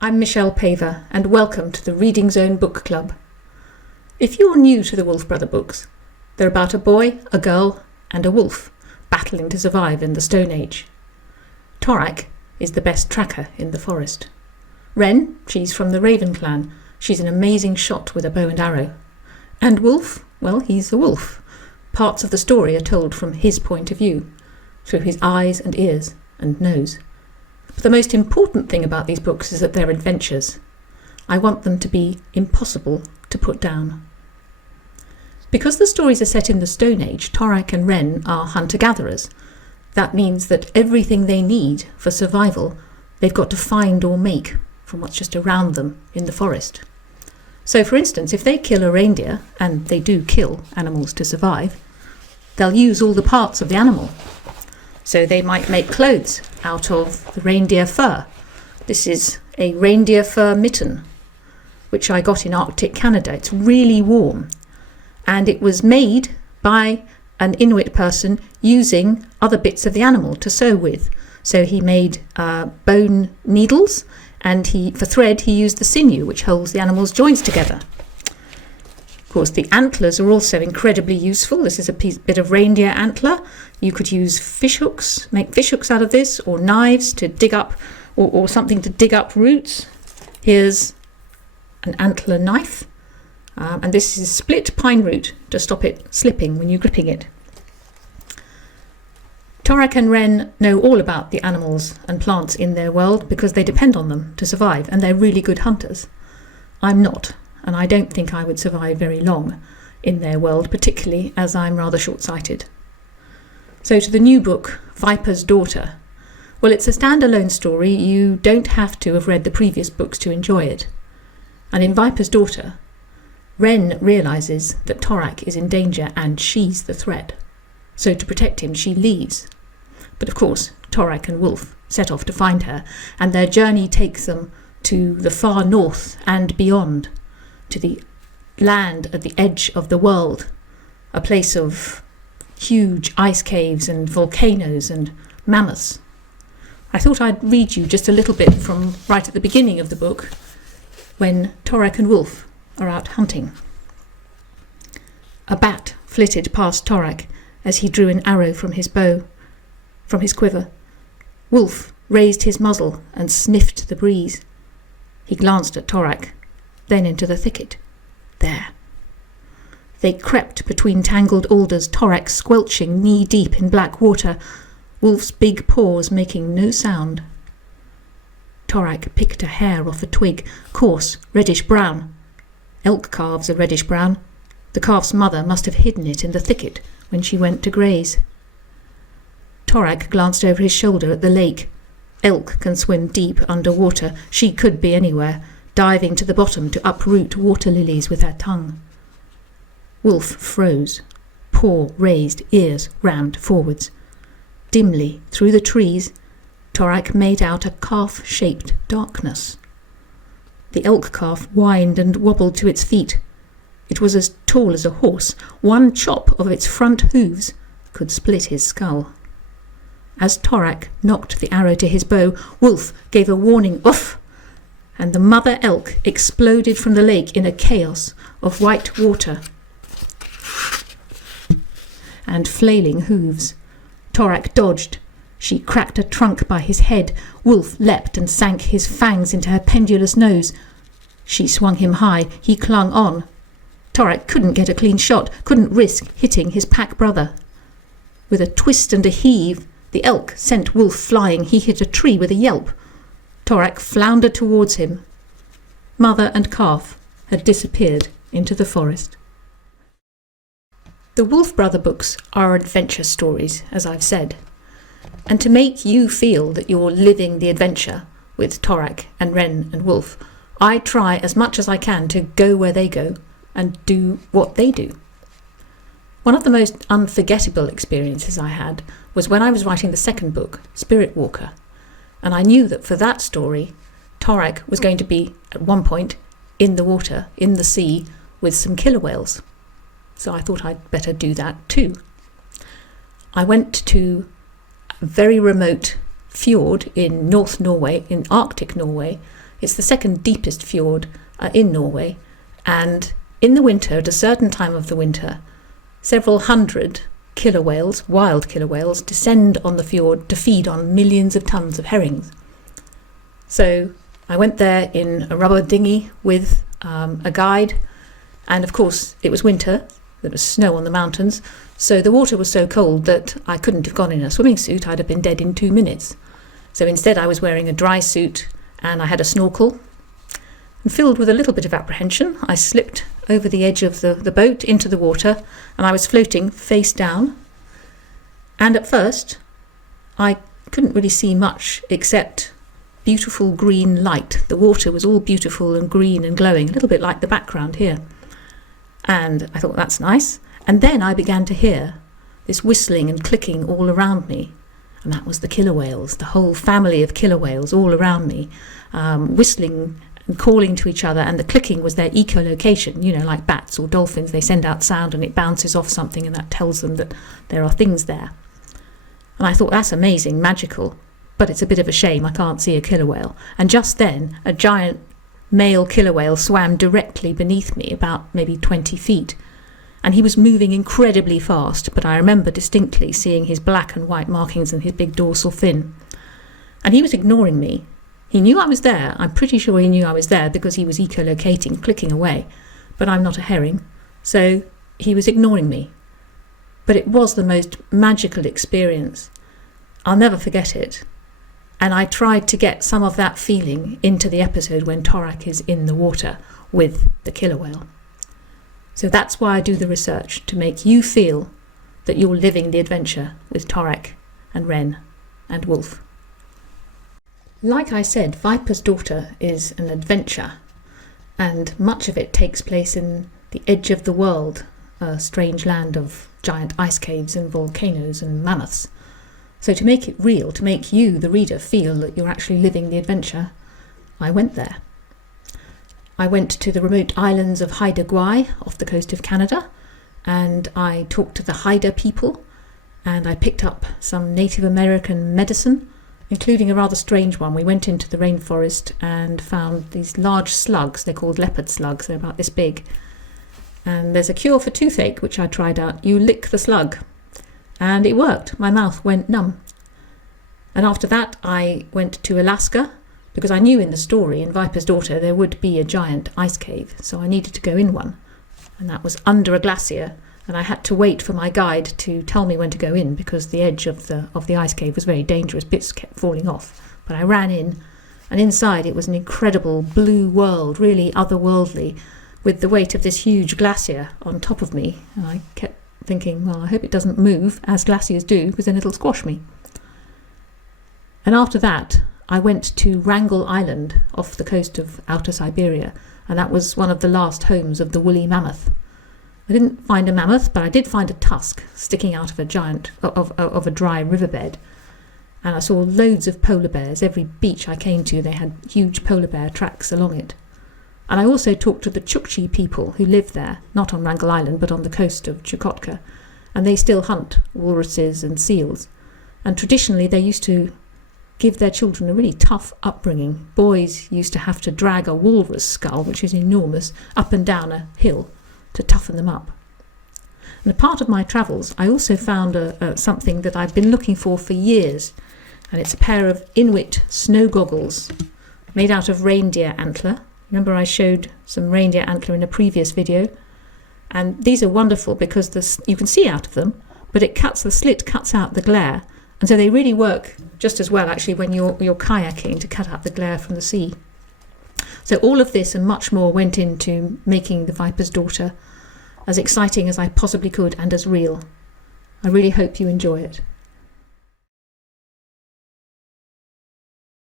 I'm Michelle Paver and welcome to the ReadingZone Bookclub. If you're new to the Wolf Brother books, they're about a boy, a girl and a wolf battling to survive in the Stone Age. Torak is the best tracker in the forest. Renn, she's from the Raven clan. She's an amazing shot with a bow and arrow. And Wolf, well, he's a wolf. Parts of the story are told from his point of view, through his eyes and ears and nose. But the most important thing about these books is that they're adventures. I want them to be impossible to put down. Because the stories are set in the Stone Age, Torak and Renn are hunter-gatherers. That means that everything they need for survival, they've got to find or make from what's just around them in the forest. So, for instance, if they kill a reindeer, and they do kill animals to survive, they'll use all the parts of the animal. So they might make clothes out of the reindeer fur. This is a reindeer fur mitten, which I got in Arctic Canada. It's really warm. And it was made by an Inuit person using other bits of the animal to sew with. So he made bone needles, and for thread he used the sinew, which holds the animal's joints together. Of course, the antlers are also incredibly useful. This is a bit of reindeer antler. You could use fish hooks, make fish hooks out of this, or knives to dig up, or something to dig up roots. Here's an antler knife, and this is split pine root to stop it slipping when you're gripping it. Torak and Renn know all about the animals and plants in their world because they depend on them to survive, and they're really good hunters. I'm not. And I don't think I would survive very long in their world, particularly as I'm rather short-sighted. So to the new book, Viper's Daughter. Well, it's a standalone story. You don't have to have read the previous books to enjoy it. And in Viper's Daughter, Renn realises that Torak is in danger and she's the threat. So to protect him, she leaves. But of course, Torak and Wolf set off to find her, and their journey takes them to the far north and beyond, to the land at the edge of the world, a place of huge ice caves and volcanoes and mammoths. I thought I'd read you just a little bit from right at the beginning of the book, when Torak and Wolf are out hunting. A bat flitted past Torak as he drew an arrow from his quiver. Wolf raised his muzzle and sniffed the breeze. He glanced at Torak, then into the thicket. There. They crept between tangled alders, Torak squelching knee-deep in black water, Wolf's big paws making no sound. Torak picked a hair off a twig, coarse, reddish-brown. Elk calves are reddish-brown. The calf's mother must have hidden it in the thicket when she went to graze. Torak glanced over his shoulder at the lake. Elk can swim deep underwater. She could be anywhere, diving to the bottom to uproot water lilies with her tongue. Wolf froze, paw raised, ears rammed forwards. Dimly, through the trees, Torak made out a calf-shaped darkness. The elk calf whined and wobbled to its feet. It was as tall as a horse. One chop of its front hooves could split his skull. As Torak knocked the arrow to his bow, Wolf gave a warning "Uff!" and the mother elk exploded from the lake in a chaos of white water and flailing hooves. Torak dodged. She cracked a trunk by his head. Wolf leapt and sank his fangs into her pendulous nose. She swung him high. He clung on. Torak couldn't get a clean shot, couldn't risk hitting his pack brother. With a twist and a heave, the elk sent Wolf flying. He hit a tree with a yelp. Torak floundered towards him. Mother and calf had disappeared into the forest. The Wolf Brother books are adventure stories, as I've said. And to make you feel that you're living the adventure with Torak and Renn and Wolf, I try as much as I can to go where they go and do what they do. One of the most unforgettable experiences I had was when I was writing the second book, Spirit Walker, and I knew that for that story, Torak was going to be, at one point, in the water, in the sea, with some killer whales. So I thought I'd better do that too. I went to a very remote fjord in North Norway, in Arctic Norway, It's the second deepest fjord in Norway, and in the winter, at a certain time of the winter, several hundred killer whales, wild killer whales, descend on the fjord to feed on millions of tons of herrings. So I went there in a rubber dinghy with a guide, and of course it was winter, there was snow on the mountains, so the water was so cold that I couldn't have gone in a swimming suit. I'd have been dead in 2 minutes. So instead I was wearing a dry suit, and I had a snorkel. And filled with a little bit of apprehension, I slipped over the edge of the boat into the water, and I was floating face down. And at first I couldn't really see much except beautiful green light. The water was all beautiful and green and glowing, a little bit like the background here. And I thought, that's nice. And then I began to hear this whistling and clicking all around me. And that was the killer whales, the whole family of killer whales all around me, whistling and calling to each other. And the clicking was their echolocation, like bats or dolphins. They send out sound and it bounces off something, and that tells them that there are things there. And I thought, that's amazing, magical. But it's a bit of a shame I can't see a killer whale. And just then, a giant male killer whale swam directly beneath me, about maybe 20 feet. And he was moving incredibly fast, but I remember distinctly seeing his black and white markings and his big dorsal fin. And he was ignoring me. He knew I was there. I'm pretty sure he knew I was there because he was echolocating, clicking away. But I'm not a herring, so he was ignoring me. But it was the most magical experience. I'll never forget it. And I tried to get some of that feeling into the episode when Torak is in the water with the killer whale. So that's why I do the research, to make you feel that you're living the adventure with Torak and Renn and Wolf. Like I said, Viper's Daughter is an adventure, and much of it takes place in the edge of the world, a strange land of giant ice caves and volcanoes and mammoths. So to make it real, to make you, the reader, feel that you're actually living the adventure, I went there. I went to the remote islands of Haida Gwaii off the coast of Canada, and I talked to the Haida people, and I picked up some Native American medicine, including a rather strange one. We went into the rainforest and found these large slugs. They're called leopard slugs. They're about this big. And there's a cure for toothache, which I tried out. You lick the slug. And it worked. My mouth went numb. And after that, I went to Alaska, because I knew in the story, in Viper's Daughter, there would be a giant ice cave. So I needed to go in one. And that was under a glacier. And I had to wait for my guide to tell me when to go in, because the edge of the ice cave was very dangerous. Bits kept falling off. But I ran in, and inside it was an incredible blue world, really otherworldly, with the weight of this huge glacier on top of me. And I kept thinking, well, I hope it doesn't move, as glaciers do, because then it'll squash me. And after that, I went to Wrangel Island off the coast of outer Siberia, and that was one of the last homes of the woolly mammoth. I didn't find a mammoth, but I did find a tusk sticking out of a dry riverbed. And I saw loads of polar bears. Every beach I came to, they had huge polar bear tracks along it. And I also talked to the Chukchi people who live there, not on Wrangel Island, but on the coast of Chukotka. And they still hunt walruses and seals. And traditionally, they used to give their children a really tough upbringing. Boys used to have to drag a walrus skull, which is enormous, up and down a hill to toughen them up. And a part of my travels, I also found something that I've been looking for years. And it's a pair of Inuit snow goggles made out of reindeer antler. Remember, I showed some reindeer antler in a previous video. And these are wonderful because you can see out of them, but the slit cuts out the glare. And so they really work just as well, actually, when you're kayaking, to cut out the glare from the sea. So all of this and much more went into making The Viper's Daughter as exciting as I possibly could and as real. I really hope you enjoy it.